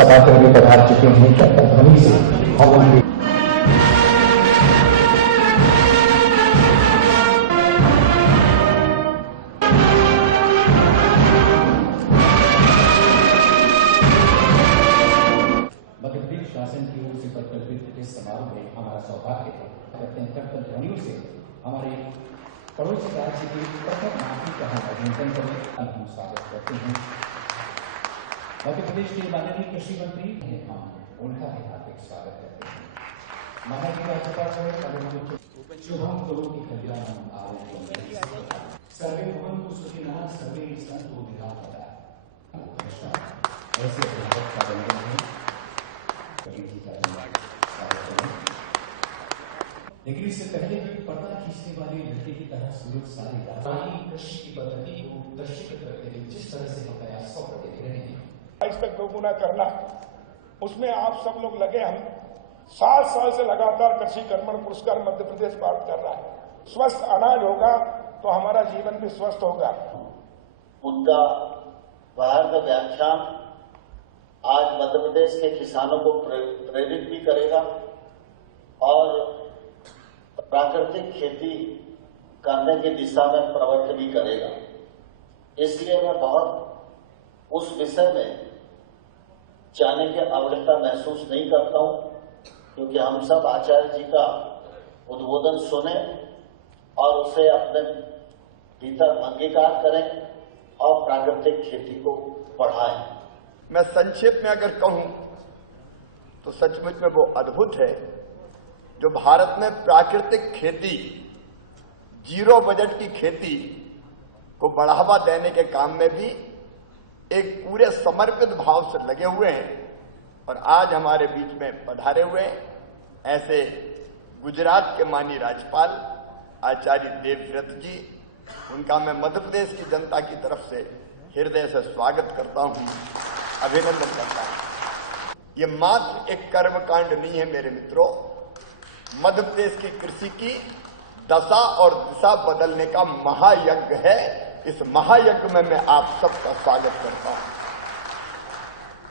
सभागृह में पधार चुके हैं। ध्वनि से हम उनके मध्य प्रदेश शासन की ओर से प्रकल्पित इस समारोह में हमारा सौभाग्य है। अत्यंत ध्वनियों से हमारे पड़ोसी राज्य के प्रथम नागरिक का हम अभिनंदन करें, हम स्वागत करते हैं। मध्य प्रदेश के माननीय कृषि मंत्री हैं, हम उनका भी हार्दिक स्वागत करते हैं। माननीय राज्यपाल शुभम करोति कल्याणम आरोग्यम सर्वे भवन्तु सुखिनः सर्वे सन्तु निरामया। ऐसे अभिभावक का बंधन है, कभी जी का स्वागत करें। लेकिन इससे पहले भी पर्दा खींचने वाली लड़के की तरह सूरज सारी राजधानी कृषि की पद्धति को दर्शित करते हुए जिस तरह से हम प्रयास करते रहे हैं, इस तक दोगुना करना, उसमें आप सब लोग लगे। हम 7 साल से लगातार कृषि कर्मण पुरस्कार मध्य प्रदेश प्राप्त कर रहा है। स्वस्थ अनाज होगा तो हमारा जीवन भी स्वस्थ होगा। उनका बाहर का व्याख्यान आज मध्य प्रदेश के किसानों को प्रेरित भी करेगा और प्राकृतिक खेती करने की दिशा में प्रवृत्त भी करेगा। इसलिए मैं बहुत उस विषय में जाने की आवश्यकता महसूस नहीं करता हूं, क्योंकि हम सब आचार्य जी का उद्बोधन सुने और उसे अपने भीतर अंगीकार करें और प्राकृतिक खेती को बढ़ाएं। मैं संक्षेप में अगर कहूं तो सचमुच में वो अद्भुत है जो भारत में प्राकृतिक खेती, जीरो बजट की खेती को बढ़ावा देने के काम में भी एक पूरे समर्पित भाव से लगे हुए हैं और आज हमारे बीच में पधारे हुए हैं। ऐसे गुजरात के माननीय राज्यपाल आचार्य देवव्रत जी, उनका मैं मध्य प्रदेश की जनता की तरफ से हृदय से स्वागत करता हूं, अभिनंदन करता हूं। ये मात्र एक कर्मकांड नहीं है मेरे मित्रों, मध्य प्रदेश की कृषि की दशा और दिशा बदलने का महायज्ञ है। इस महायज्ञ में मैं आप सबका स्वागत करता हूं।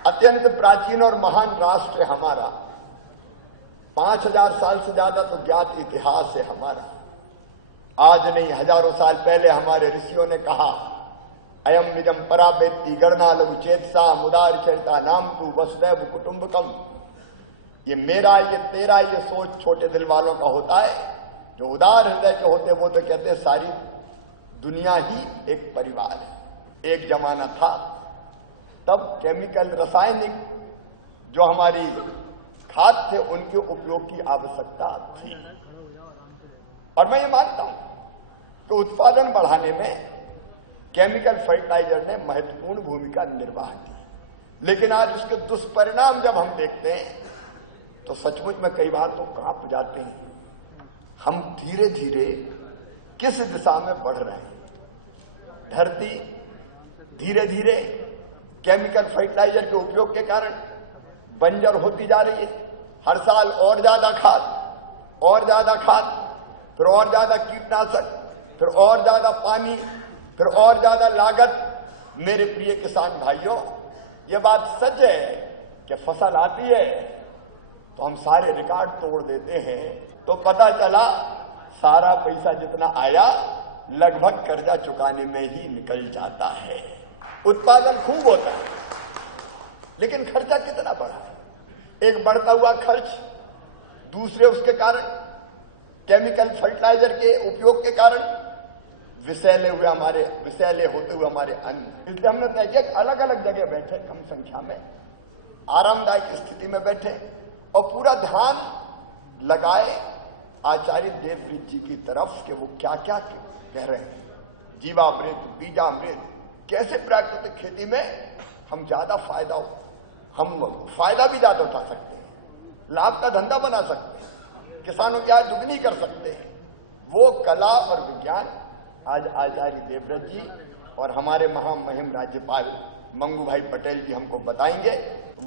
अत्यंत प्राचीन और महान राष्ट्र है हमारा, 5000 साल से ज्यादा तो ज्ञात इतिहास है हमारा। आज नहीं, हजारों साल पहले हमारे ऋषियों ने कहा, अयम निजम परावेत्ति गणना लघु चेतसा मुदार चरिता नाम तू वसुदैव कुटुंबकम। ये मेरा, ये तेरा, ये सोच छोटे दिल वालों का होता है। जो उदार हृदय के होते वो तो कहते सारी दुनिया ही एक परिवार है। एक जमाना था तब केमिकल, रासायनिक जो हमारी खाद थे उनके उपयोग की आवश्यकता थी और मैं ये मानता हूं कि उत्पादन बढ़ाने में केमिकल फर्टिलाइजर ने महत्वपूर्ण भूमिका निर्वाह की। लेकिन आज उसके दुष्परिणाम जब हम देखते हैं तो सचमुच में कई बार तो कांप जाते हैं। हम धीरे धीरे किस दिशा में बढ़ रहे हैं। धरती धीरे धीरे केमिकल फर्टिलाइजर के उपयोग के कारण बंजर होती जा रही है। हर साल और ज्यादा खाद, और ज्यादा खाद, फिर और ज्यादा कीटनाशक, फिर और ज्यादा पानी, फिर और ज्यादा लागत। मेरे प्रिय किसान भाइयों, ये बात सच है कि फसल आती है तो हम सारे रिकॉर्ड तोड़ देते हैं, तो पता चला सारा पैसा जितना आया लगभग कर्जा चुकाने में ही निकल जाता है। उत्पादन खूब होता है लेकिन खर्चा कितना बढ़ा है। एक बढ़ता हुआ खर्च, दूसरे उसके कारण केमिकल फर्टिलाइजर के उपयोग के कारण विषैले होते हुए हमारे अन्न। इसलिए हमने तय किया कि अलग अलग जगह बैठे, कम संख्या में, आरामदायक स्थिति में बैठे और पूरा ध्यान लगाए आचार्य देवव्रत जी की तरफ कि वो क्या क्या कह रहे हैं। जीवामृत, बीजामृत, कैसे प्राकृतिक खेती में हम फायदा भी ज्यादा उठा सकते हैं, लाभ का धंधा बना सकते हैं, किसानों की आय दुगनी कर सकते हैं। वो कला और विज्ञान आज आचार्य देवव्रत जी और हमारे महामहिम राज्यपाल मंगू भाई पटेल जी हमको बताएंगे।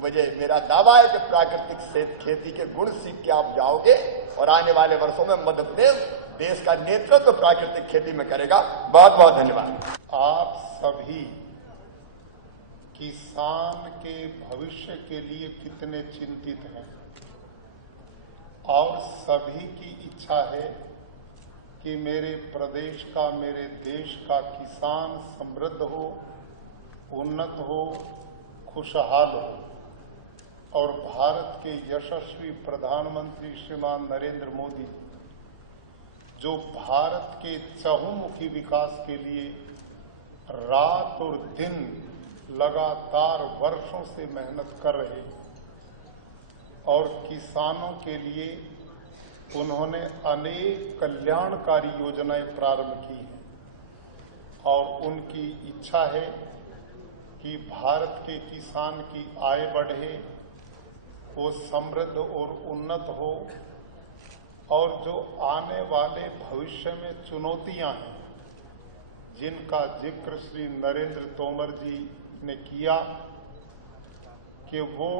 मुझे मेरा दावा है कि प्राकृतिक खेती के गुण सीख के आप जाओगे और आने वाले वर्षों में मध्य प्रदेश देश का नेतृत्व प्राकृतिक खेती में करेगा। बहुत बहुत धन्यवाद। आप सभी किसान के भविष्य के लिए कितने चिंतित हैं और सभी की इच्छा है कि मेरे प्रदेश का, मेरे देश का किसान समृद्ध हो, उन्नत हो, खुशहाल हो और भारत के यशस्वी प्रधानमंत्री श्रीमान नरेंद्र मोदी जो भारत के चहुमुखी विकास के लिए रात और दिन लगातार वर्षों से मेहनत कर रहे और किसानों के लिए उन्होंने अनेक कल्याणकारी योजनाएं प्रारंभ की हैं और उनकी इच्छा है कि भारत के किसान की आय बढ़े, वो समृद्ध और उन्नत हो और जो आने वाले भविष्य में चुनौतियां हैं जिनका जिक्र श्री नरेंद्र तोमर जी ने किया कि वो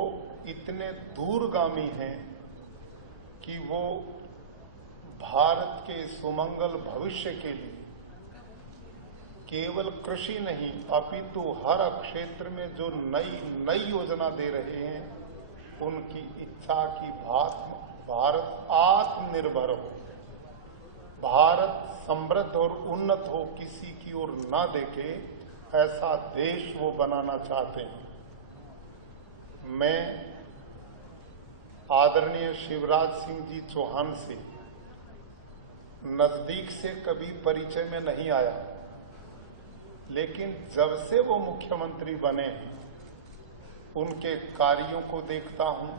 इतने दूरगामी हैं कि वो भारत के सुमंगल भविष्य के लिए केवल कृषि नहीं अपितु हर क्षेत्र में जो नई योजना दे रहे हैं उनकी इच्छा कि भारत आत्मनिर्भर हो, भारत समृद्ध और उन्नत हो, किसी की ओर न देखे ऐसा देश वो बनाना चाहते हैं। मैं आदरणीय शिवराज सिंह जी चौहान से नजदीक से कभी परिचय में नहीं आया, लेकिन जब से वो मुख्यमंत्री बने उनके कार्यों को देखता हूं,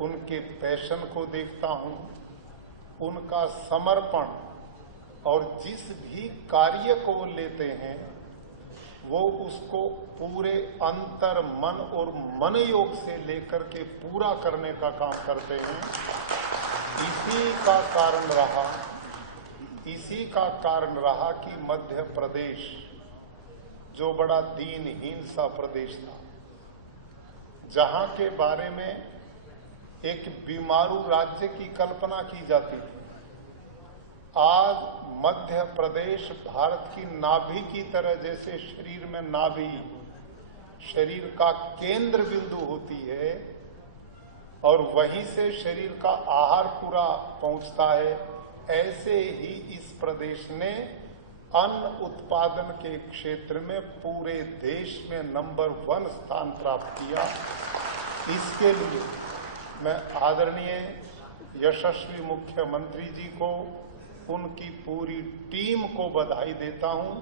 उनके पैशन को देखता हूं, उनका समर्पण और जिस भी कार्य को वो लेते हैं वो उसको पूरे अंतर मन और मन योग से लेकर के पूरा करने का काम करते हैं। इसी का कारण रहा कि मध्य प्रदेश जो बड़ा दीनहीन सा प्रदेश था, जहां के बारे में एक बीमारू राज्य की कल्पना की जाती थी, आज मध्य प्रदेश भारत की नाभि की तरह, जैसे शरीर में नाभि शरीर का केंद्र बिंदु होती है और वहीं से शरीर का आहार पूरा पहुंचता है, ऐसे ही इस प्रदेश ने अन्न उत्पादन के क्षेत्र में पूरे देश में नंबर 1 स्थान प्राप्त किया। इसके लिए मैं आदरणीय यशस्वी मुख्यमंत्री जी को, उनकी पूरी टीम को बधाई देता हूं